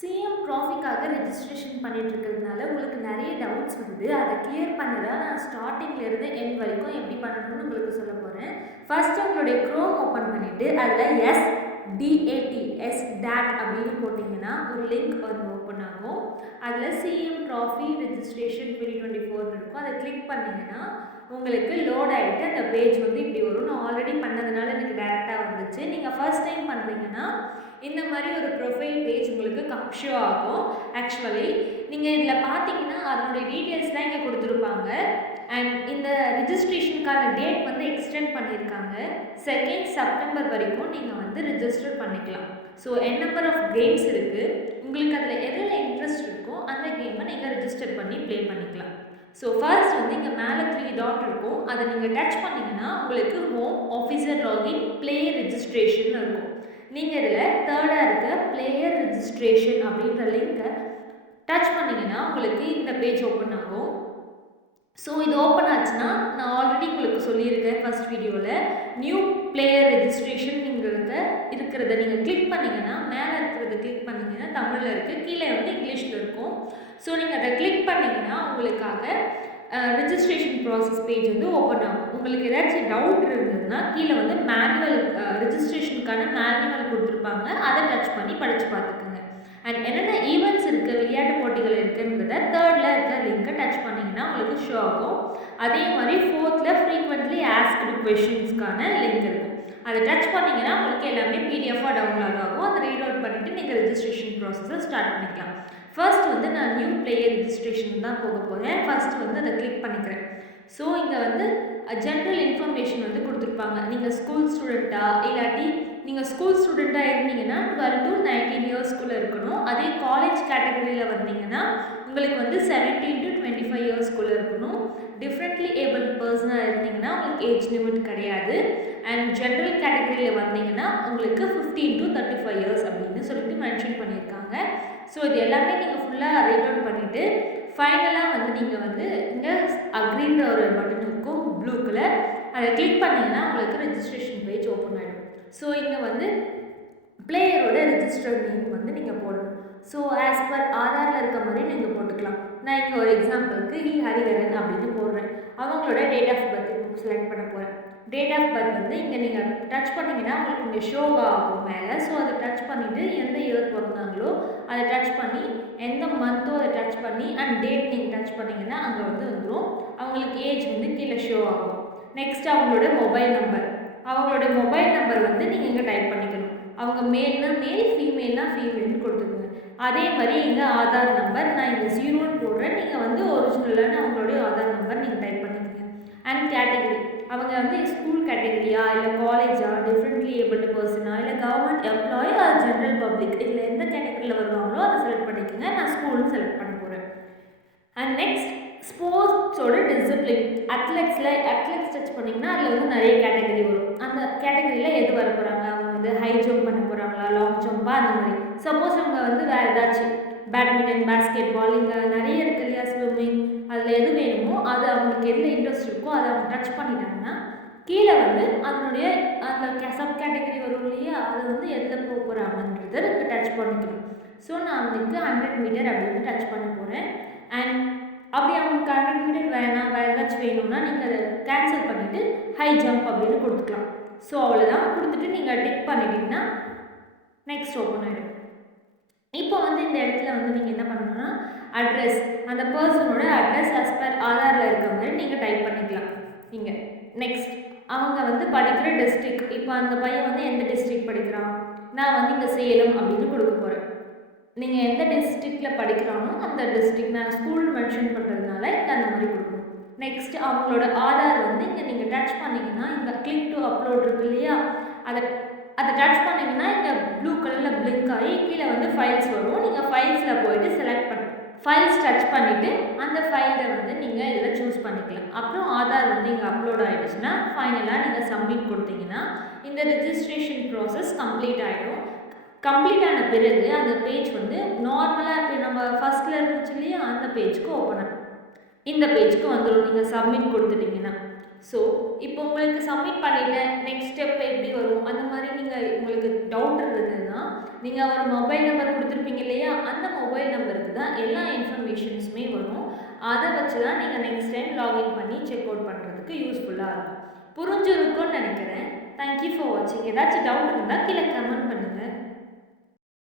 CM ட்ராஃபிக்காக registration பண்ணிட்டு இருக்கிறதுனால உங்களுக்கு நிறைய டவுட்ஸ் வருது. அதை கிளியர் பண்ணதா நான் ஸ்டார்டிங்லேருந்து எண்ட் வரைக்கும் எப்படி பண்ணணும்னு உங்களுக்கு சொல்ல போகிறேன். ஃபர்ஸ்ட் உங்களுடைய க்ரோம் ஓப்பன் பண்ணிவிட்டு அதில் SDAT அப்படின்னு போட்டிங்கன்னா ஒரு லிங்க் வந்து ஓப்பன் ஆகும். அதில் சிஎம் ட்ராஃபி ரெஜிஸ்ட்ரேஷன் 2024 இருக்கும். அதை கிளிக் பண்ணிங்கன்னா உங்களுக்கு லோட் ஆகிட்டு அந்த பேஜ் வந்து இப்படி வரும். நான் ஆல்ரெடி பண்ணதுனால எனக்கு டேரெக்டாக வந்துச்சு. நீங்கள் ஃபர்ஸ்ட் டைம் பண்ணுறீங்கன்னா இந்த மாதிரி ஒரு ப்ரொஃபைல் பேஜ் உங்களுக்கு ஷோ ஆகும். ஆக்சுவலி நீங்கள் இதில் பார்த்தீங்கன்னா அதனுடைய டீட்டெயில்ஸ்லாம் இங்கே கொடுத்துருப்பாங்க. அண்ட் இந்த ரிஜிஸ்ட்ரேஷனுக்கான டேட் வந்து எக்ஸ்டெண்ட் பண்ணியிருக்காங்க. 2 செப்டம்பர் வரைக்கும் நீங்கள் வந்து ரிஜிஸ்டர் பண்ணிக்கலாம். ஸோ நம்பர் ஆஃப் கேம்ஸ் இருக்குது. உங்களுக்கு அதில் எதில் இன்ட்ரெஸ்ட் இருக்கோ அந்த கேமை நீங்கள் ரிஜிஸ்டர் பண்ணி ப்ளே பண்ணிக்கலாம். ஸோ ஃபர்ஸ்ட் வந்து இங்கே மேலே 3 டாட் இருக்கும். அதை நீங்கள் டச் பண்ணிங்கன்னா உங்களுக்கு home, officer login, player registration இருக்கும். நீங்கள் இதில் தேர்டாக இருக்க பிளேயர் ரெஜிஸ்ட்ரேஷன் அப்படின்ற லிங்கை டச் பண்ணிங்கன்னா உங்களுக்கு இந்த பேஜ் ஓப்பன் ஆகும். ஸோ இது ஓப்பன் ஆச்சுன்னா நான் ஆல்ரெடி உங்களுக்கு சொல்லியிருக்கேன் ஃபர்ஸ்ட் வீடியோவில் நியூ பிளேயர் ரெஜிஸ்ட்ரேஷன் இருக்கிறத நீங்கள் கிளிக் பண்ணிங்கன்னா மேலே இருக்கிறத கிளிக் பண்ணிங்கன்னா தமிழில் இருக்குது, கீழே வந்து இங்கிலீஷில் இருக்கும். ஸோ நீங்கள் அதை கிளிக் பண்ணிங்கன்னா உங்களுக்காக ரிஜிஸ்ட்ரேஷன் ப்ராசஸ் பேஜ் வந்து ஓப்பன் ஆகும். உங்களுக்கு ஏதாச்சும் டவுட் இருந்ததுன்னா கீழே வந்து மேனுவல் ரிஜிஸ்ட்ரேஷனுக்கான மேனுவல் கொடுத்துருப்பாங்க. அதை டச் பண்ணி படித்து பார்த்துக்குங்க. அண்ட் என்னென்ன ஈவெண்ட்ஸ் இருக்குது, விளையாட்டு போட்டிகள் இருக்குன்றத தேர்டில் இருக்க லிங்கை டச் பண்ணிங்கன்னா உங்களுக்கு ஷோ ஆகும். அதே மாதிரி 4th ஃப்ரீக்வெண்ட்லி ஆஸ்க்டு கொஷின்ஸ்க்கான லிங்க் இருக்கும். அதை டச் பண்ணிங்கன்னா உங்களுக்கு எல்லாமே பிடிஎஃபாக டவுன்லோட் ஆகும். அதை ரீட் அவுட் பண்ணிவிட்டு நீங்கள் ரெஜிஸ்ட்ரேஷன் ப்ராசஸை ஸ்டார்ட் பண்ணிக்கலாம். ஃபர்ஸ்ட் வந்து நான் நியூ பிளேயர் ரெஜிஸ்ட்ரேஷன் தான் போக போகிறேன். ஃபர்ஸ்ட் வந்து அதை கிளிக் பண்ணிக்கிறேன். ஸோ இங்கே வந்து ஜென்ரல் இன்ஃபர்மேஷன் வந்து கொடுத்துருப்பாங்க. நீங்கள் ஸ்கூல் ஸ்டூடெண்ட்டா இல்லாட்டி நீங்கள் ஸ்கூல் ஸ்டூடெண்ட்டாக இருந்தீங்கன்னா 12 to 19 இயர்ஸ்க்குள்ளே இருக்கணும். அதே காலேஜ் கேட்டகரியில் வந்தீங்கன்னா உங்களுக்கு வந்து 17 to 25 இயர்ஸ்க்குள்ளே இருக்கணும். டிஃப்ரெண்ட்லி ஏபிள்ட் பர்சனாக இருந்தீங்கன்னா உங்களுக்கு ஏஜ் லிமிட் கிடையாது. அண்ட் ஜென்ரல் கேட்டகரியில் வந்தீங்கன்னா உங்களுக்கு 15 to 35 இயர்ஸ் அப்படின்னு சொல்லிட்டு மென்ஷன் பண்ணியிருக்காங்க. ஸோ இது எல்லாமே நீங்கள் ஃபுல்லாக ரீட் அவுட் பண்ணிவிட்டு ஃபைனலாக வந்து நீங்கள் வந்து இங்கே அக்ரின்ற ஒரு பட்டன் இருக்கும் ப்ளூ கலர். அதை கிளிக் பண்ணிங்கன்னா உங்களுக்கு ரெஜிஸ்ட்ரேஷன் பேஜ் ஓப்பன் ஆகிடும். ஸோ இங்கே வந்து பிளேயரோட ரெஜிஸ்டர் நேம் வந்து நீங்கள் போடணும். ஸோ ஆஸ் பர் ஆதாரில் இருக்க மாதிரி நீங்கள் போட்டுக்கலாம். நான் இங்கே ஒரு எக்ஸாம்பிளுக்கு ஹரிஹரன் அப்படின்னு போடுறேன். அவங்களோட டேட் ஆஃப் பர்த் செலக்ட் பண்ண போகிறேன். டேட் ஆஃப் பர்த் வந்து இங்கே நீங்கள் டச் பண்ணிங்கன்னா உங்களுக்கு இங்கே ஷோ ஆகும் மேலே. ஸோ அதை டச் பண்ணிவிட்டு எந்த இயர் பிறந்தாங்களோ அதை டச் பண்ணி எந்த மந்த்தோ அதை டச் பண்ணி அண்ட் டேட் நீங்கள் டச் பண்ணிங்கன்னா அங்கே வந்து வந்துடும். அவங்களுக்கு ஏஜ் வந்து கீழே ஷோ ஆகும். நெக்ஸ்ட் அவங்களோட மொபைல் நம்பர் வந்து நீங்கள் இங்கே டைப் பண்ணிக்கணும். அவங்க மேல்னா மேல், ஃபீமேல்னா ஃபீமேல்னு கொடுத்துக்கோங்க. அதே மாதிரி இங்கே ஆதார் நம்பர் நான் இங்கே 0ன்னு போடுறேன். நீங்கள் வந்து ஒரிஜினலான அவங்களுடைய ஆதார் நம்பர் நீங்கள் டைப் பண்ணிக்கோங்க. அண்ட் கேட்டகரி அவங்க வந்து ஸ்கூல் கேட்டகரியா இல்லை காலேஜா, டிஃப்ரெண்ட்லி ஏபிள்டு பர்சனா இல்லை government employee or general public, இதில் எந்த கேட்டகரியில் வருவாங்களோ அதை செலக்ட் பண்ணிக்கோங்க. நான் ஸ்கூல்னு செலக்ட் பண்ண போகிறேன். அண்ட் நெக்ஸ்ட் ஸ்போர்ட்ஸோட டிசிப்ளின் அத்லெட்ஸ் டச் பண்ணிங்கன்னா அதில் வந்து நிறைய கேட்டகரி வரும். அந்த கேட்டகரியில் எது வர போகிறாங்க, அவங்க வந்து ஹை ஜம்ப் பண்ண போகிறாங்களா, லாங் ஜம்பா, அந்த மாதிரி. சப்போஸ் அவங்க வந்து வேறு ஏதாச்சும் பேட்மிண்டன், பாஸ்கெட் பால், இங்கே நிறைய இருக்கு இல்லையா, ஸ்விம்மிங், அதில் எது வேணுமோ அது அவங்களுக்கு எதில் இன்ட்ரெஸ்ட் இருக்கோ அதை அவங்க டச் பண்ணிட்டாங்கன்னா கீழே வந்து அதனுடைய அந்த சப் கேட்டகரி வரும் இல்லையா, அது வந்து எதில் போக போகிறாங்கன்றதை எனக்கு டச் பண்ணிக்கணும். ஸோ நான் அவங்களுக்கு 100 மீட்டர் அப்படின்னு டச் பண்ண போகிறேன். அண்ட் அப்படி அவங்களுக்கு 100 மீட்டர் வேணாம், வேறு ஏதாச்சும் வேணும்னா நீங்கள் அதை கேன்சல் பண்ணிவிட்டு ஹை ஜம்ப் அப்படின்னு கொடுத்துக்கலாம். ஸோ அவ்வளோதான். கொடுத்துட்டு நீங்கள் டிக் பண்ணிட்டீங்கன்னா நெக்ஸ்ட் ஓப்பன் ஆகிடும். இப்போ வந்து இந்த இடத்துல வந்து நீங்கள் என்ன பண்ணணும்னா அட்ரஸ், அந்த பர்சனோட அட்ரஸ் ஆஸ் பர் ஆதாரில் இருக்க மாதிரி நீங்கள் டைப் பண்ணிக்கலாம். இங்கே நெக்ஸ்ட் அவங்க வந்து படிக்கிற டிஸ்ட்ரிக்ட், இப்போ அந்த பையன் வந்து எந்த டிஸ்ட்ரிக்ட் படிக்கிறான், நான் வந்து இங்கே சேலம் அப்படின்னு கொடுக்க போகிறேன். நீங்கள் எந்த டிஸ்ட்ரிக்டில் படிக்கிறானோ அந்த டிஸ்ட்ரிக்ட், நான் ஸ்கூல் மென்ஷன் பண்ணுறதுனால இங்கே அந்த மாதிரி கொடுக்கணும். நெக்ஸ்ட் அவங்களோட ஆதார் வந்து இங்கே நீங்கள் டச் பண்ணிங்கன்னா இங்கே கிளிக் டு அப்லோட் இருக்கு இல்லையா, அதை டச் பண்ணிங்கன்னா இங்கே ப்ளூ கலரில் பிளிங்க் ஆகி கீழே வந்து ஃபைல்ஸ் வரும். நீங்கள் ஃபைல்ஸில் போயிட்டு செலக்ட் பண்ணி ஃபைல்ஸ் டச் பண்ணிவிட்டு அந்த ஃபைலை வந்து நீங்கள் இதில் சூஸ் பண்ணிக்கலாம். அப்புறம் ஆதார் வந்து இங்கே அப்லோட் ஆகிடுச்சுன்னா ஃபைனலாக நீங்கள் சப்மிட் கொடுத்தீங்கன்னா இந்த ரெஜிஸ்ட்ரேஷன் ப்ராசஸ் கம்ப்ளீட் ஆகிடும். கம்ப்ளீட் ஆன பிறகு அந்த பேஜ் வந்து நார்மலாக இப்போ நம்ம ஃபஸ்ட்டில் இருந்துச்சு இல்லையா அந்த பேஜுக்கு ஓப்பன் ஆகும். இந்த பேஜுக்கு வந்துடும் நீங்கள் சப்மிட் கொடுத்துட்டிங்கன்னா. ஸோ இப்போ உங்களுக்கு சப்மிட் பண்ணிட்டேன், நெக்ஸ்ட் ஸ்டெப் எப்படி வரும் அந்த மாதிரி உங்களுக்கு டவுட் இருந்ததுன்னா நீங்கள் ஒரு மொபைல் நம்பர் கொடுத்துருப்பீங்க இல்லையா, எல்லா இன்ஃபர்மேஷன்ஸுமே வரும். அதை வச்சு தான் நீங்கள் நெக்ஸ்ட் டைம் லாகின் பண்ணி செக் அவுட் பண்ணுறதுக்கு யூஸ்ஃபுல்லாக இருக்கும். புரிஞ்சிருக்கும்னு நினைக்கிறேன். தேங்க்யூ ஃபார் வாட்சிங். ஏதாச்சும் டவுட் இருந்தால் கீழே கமெண்ட் பண்ணுங்கள்.